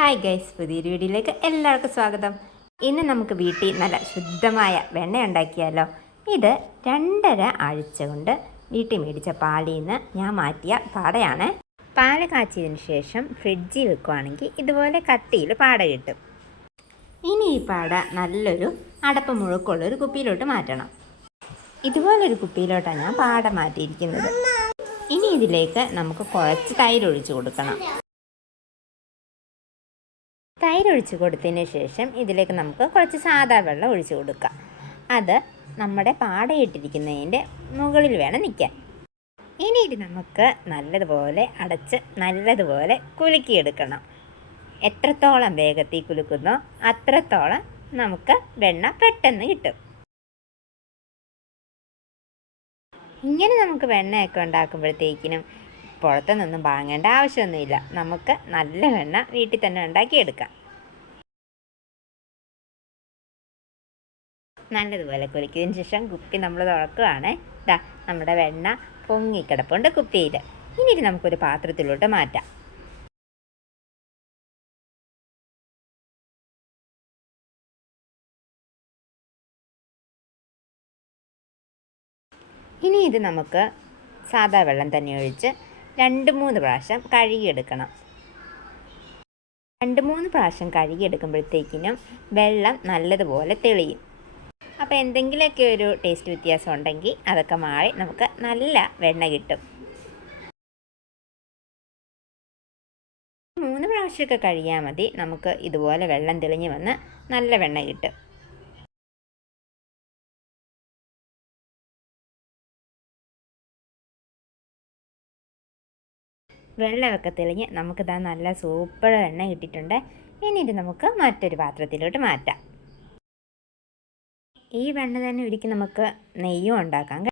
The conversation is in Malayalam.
ഹായ് ഗൈസ്, പുതിയൊരു വീഡിയോയിലേക്ക് എല്ലാവർക്കും സ്വാഗതം. ഇന്ന് നമുക്ക് വീട്ടിൽ നല്ല ശുദ്ധമായ വെണ്ണ ഉണ്ടാക്കിയാലോ. ഇത് 2.5 ആഴ്ച കൊണ്ട് വീട്ടിൽ മേടിച്ച പാലിൽ നിന്ന് ഞാൻ മാറ്റിയ പാടയാണ്. പാല് കാച്ചിയതിന് ശേഷം ഫ്രിഡ്ജിൽ വെക്കുവാണെങ്കിൽ ഇതുപോലെ കട്ടിയിൽ പാട കിട്ടും. ഇനി ഈ പാട നല്ലൊരു അടപ്പ് മുഴുക്കുള്ളൊരു കുപ്പിയിലോട്ട് മാറ്റണം. ഇതുപോലൊരു കുപ്പിയിലോട്ടാണ് ഞാൻ പാട മാറ്റിയിരിക്കുന്നത്. ഇനി ഇതിലേക്ക് നമുക്ക് കുറച്ച് തൈര് ഒഴിച്ച് കൊടുക്കണം. തൈര് ഒഴിച്ച് കൊടുത്തതിന് ശേഷം ഇതിലേക്ക് നമുക്ക് കുറച്ച് സാദാ വെള്ളം ഒഴിച്ച് കൊടുക്കാം. അത് നമ്മുടെ പാടയിട്ടിരിക്കുന്നതിൻ്റെ മുകളിൽ വേണം നിൽക്കാൻ. ഇനി ഇത് നമുക്ക് നല്ലതുപോലെ അടച്ച് നല്ലതുപോലെ കുലുക്കിയെടുക്കണം. എത്രത്തോളം വേഗത്തിൽ കുലുക്കുന്നോ അത്രത്തോളം നമുക്ക് വെണ്ണ പെട്ടെന്ന് കിട്ടും. ഇങ്ങനെ നമുക്ക് വെണ്ണയൊക്കെ ഉണ്ടാക്കുമ്പോഴത്തേക്കിനും പുറത്തുനിന്നും വാങ്ങേണ്ട ആവശ്യമൊന്നുമില്ല. നമുക്ക് നല്ല വെണ്ണ വീട്ടിൽ തന്നെ ഉണ്ടാക്കിയെടുക്കാം. നല്ലതുപോലെ കുലുക്കിയതിന് ശേഷം കുപ്പി നമ്മൾ തുറക്കുകയാണ്. നമ്മുടെ വെണ്ണ പൊങ്ങിക്കിടപ്പുണ്ട് കുപ്പിയിൽ. ഇനി ഇത് നമുക്കൊരു പാത്രത്തിലോട്ട് മാറ്റാം. ഇനി ഇത് നമുക്ക് സാദാ വെള്ളം തന്നെ ഒഴിച്ച് 2-3 പ്രാവശ്യം കഴുകിയെടുക്കണം. 2-3 പ്രാവശ്യം കഴുകിയെടുക്കുമ്പോഴത്തേക്കിനും വെള്ളം നല്ലതുപോലെ തെളിയും. അപ്പോൾ എന്തെങ്കിലുമൊക്കെ ഒരു ടേസ്റ്റ് വ്യത്യാസം ഉണ്ടെങ്കിൽ അതൊക്കെ മാറി നമുക്ക് നല്ല വെണ്ണ കിട്ടും. 3 പ്രാവശ്യമൊക്കെ കഴുകിയാൽ മതി. നമുക്ക് ഇതുപോലെ വെള്ളം തെളിഞ്ഞ് വന്ന് നല്ല വെണ്ണ കിട്ടും. വെള്ളമൊക്കെ തെളിഞ്ഞ് നമുക്കിതാ നല്ല സൂപ്പർ വെണ്ണ കിട്ടിയിട്ടുണ്ട്. ഇനി ഇത് നമുക്ക് മറ്റൊരു പാത്രത്തിലോട്ട് മാറ്റാം. ഈ വെണ്ണ തന്നെ ഒരിക്കൽ നമുക്ക് നെയ്യും ഉണ്ടാക്കാം.